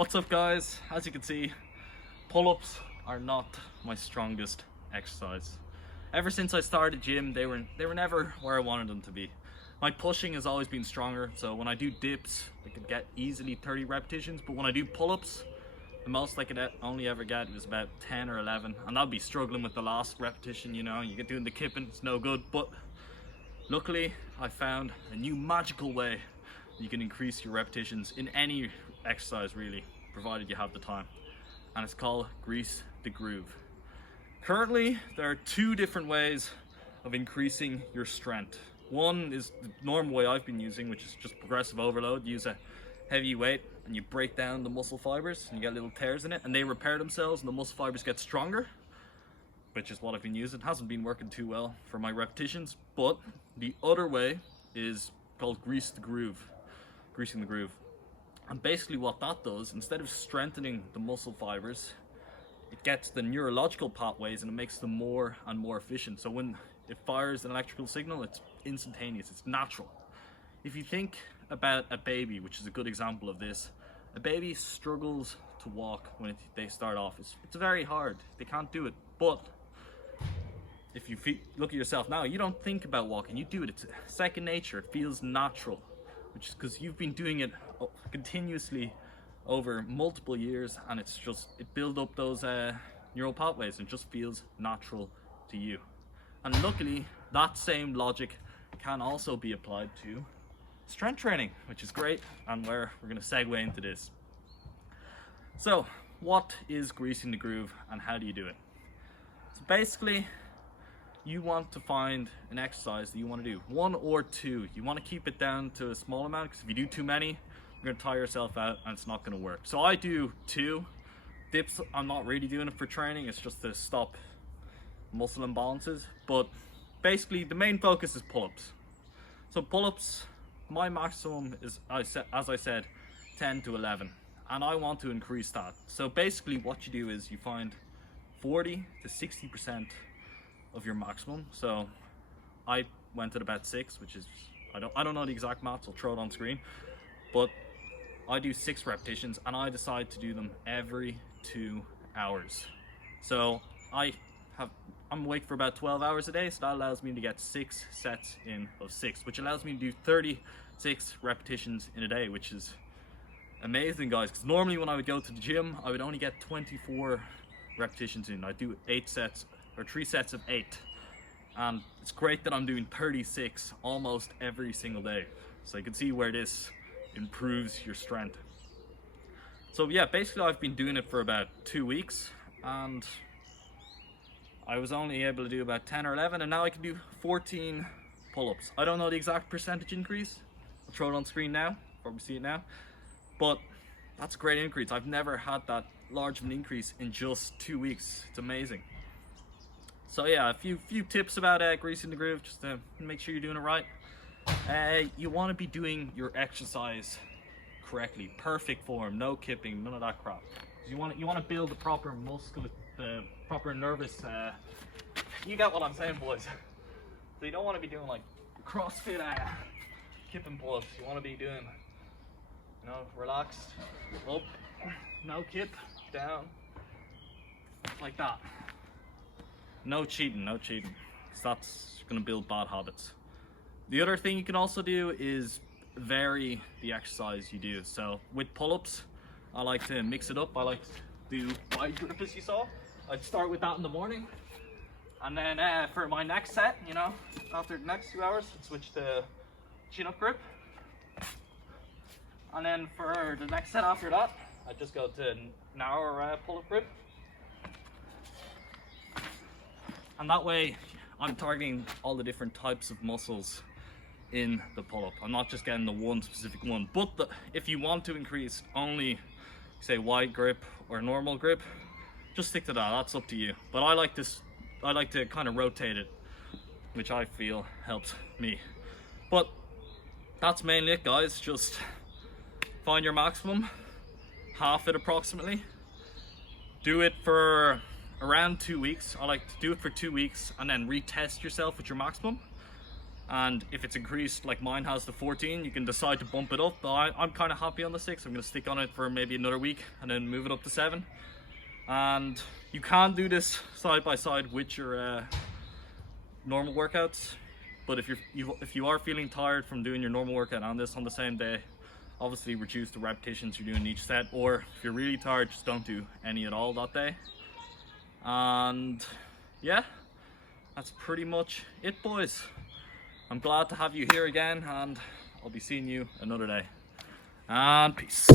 What's up, guys? As you can see, pull-ups are not my strongest exercise. Ever since I started gym, they were never where I wanted them to be. My pushing has always been stronger, so when I do dips, I could get easily 30 repetitions, but when I do pull-ups, the most I could only ever get was about 10 or 11, and I'll be struggling with the last repetition, you know. You get doing the kipping, it's no good, but luckily I found a new magical way you can increase your repetitions in any exercise really, provided you have the time, and it's called Grease the Groove. Currently there are two different ways of increasing your strength. One is the normal way I've been using, which is just progressive overload. You use a heavy weight and you break down the muscle fibers and you get little tears in it and they repair themselves and the muscle fibers get stronger, which is what I've been using. It hasn't been working too well for my repetitions, but the other way is called Grease the Groove, greasing the groove. And basically what that does, instead of strengthening the muscle fibers, it gets the neurological pathways and it makes them more and more efficient. So when it fires an electrical signal, it's instantaneous, it's natural. If you think about a baby, which is a good example of this, a baby struggles to walk when they start off. It's very hard, they can't do it. But if you look at yourself now, you don't think about walking, you do it, it's second nature, it feels natural, which is because you've been doing it continuously over multiple years, and it builds up those neural pathways and just feels natural to you. And luckily that same logic can also be applied to strength training, which is great, and we're going to segue into this. So what is greasing the groove and how do you do it? So basically you want to find an exercise that you want to do, one or two. You want to keep it down to a small amount, because if you do too many, you're going to tire yourself out and it's not going to work. So I do two. Dips, I'm not really doing it for training, it's just to stop muscle imbalances. But basically the main focus is pull-ups. So pull-ups, my maximum is, as I said, 10 to 11, and I want to increase that. So basically what you do is you find 40 to 60% of your maximum. So I went at about 6, which is, I don't know the exact maths, I'll throw it on screen, but I do 6 repetitions and I decide to do them every 2 hours. So I'm awake for about 12 hours a day, so that allows me to get 6 sets in of 6, which allows me to do 36 repetitions in a day, which is amazing, guys, because normally when I would go to the gym, I would only get 24 repetitions in. I do 8 sets or 3 sets of 8, and it's great that I'm doing 36 almost every single day. So you can see where this improves your strength. So yeah, basically I've been doing it for about 2 weeks and I was only able to do about 10 or 11, and now I can do 14 pull-ups. I don't know the exact percentage increase. I'll throw it on screen now, probably see it now, but that's a great increase. I've never had that large of an increase in just 2 weeks. It's amazing. So yeah, a few tips about greasing the groove, just to make sure you're doing it right. You want to be doing your exercise correctly, perfect form, no kipping, none of that crap. You want to build the proper the proper nervous. You get what I'm saying, boys. So you don't want to be doing like CrossFit kipping pull-ups. You want to be doing, you know, relaxed, up, no kip, down, like that. No cheating, no cheating, because that's going to build bad habits. The other thing you can also do is vary the exercise you do. So with pull-ups, I like to mix it up. I like to do wide grip, as you saw. I'd start with that in the morning, and then for my next set, you know, after the next 2 hours, I'd switch to chin-up grip. And then for the next set after that, I'd just go to narrower pull-up grip. And that way, I'm targeting all the different types of muscles in the pull-up. I'm not just getting the one specific one. But if you want to increase only, say, wide grip or normal grip, just stick to that. That's up to you. But I like to kind of rotate it, which I feel helps me. But that's mainly it, guys. Just find your maximum, half it approximately. Do it for around 2 weeks. I like to do it for 2 weeks and then retest yourself with your maximum. And if it's increased like mine has to 14, you can decide to bump it up. But I'm kind of happy on the 6. I'm going to stick on it for maybe another week and then move it up to 7. And you can do this side by side with your normal workouts. But if you are feeling tired from doing your normal workout on this on the same day, obviously reduce the repetitions you're doing each set. Or if you're really tired, just don't do any at all that day. And yeah, that's pretty much it, boys. I'm glad to have you here again, and I'll be seeing you another day. And peace.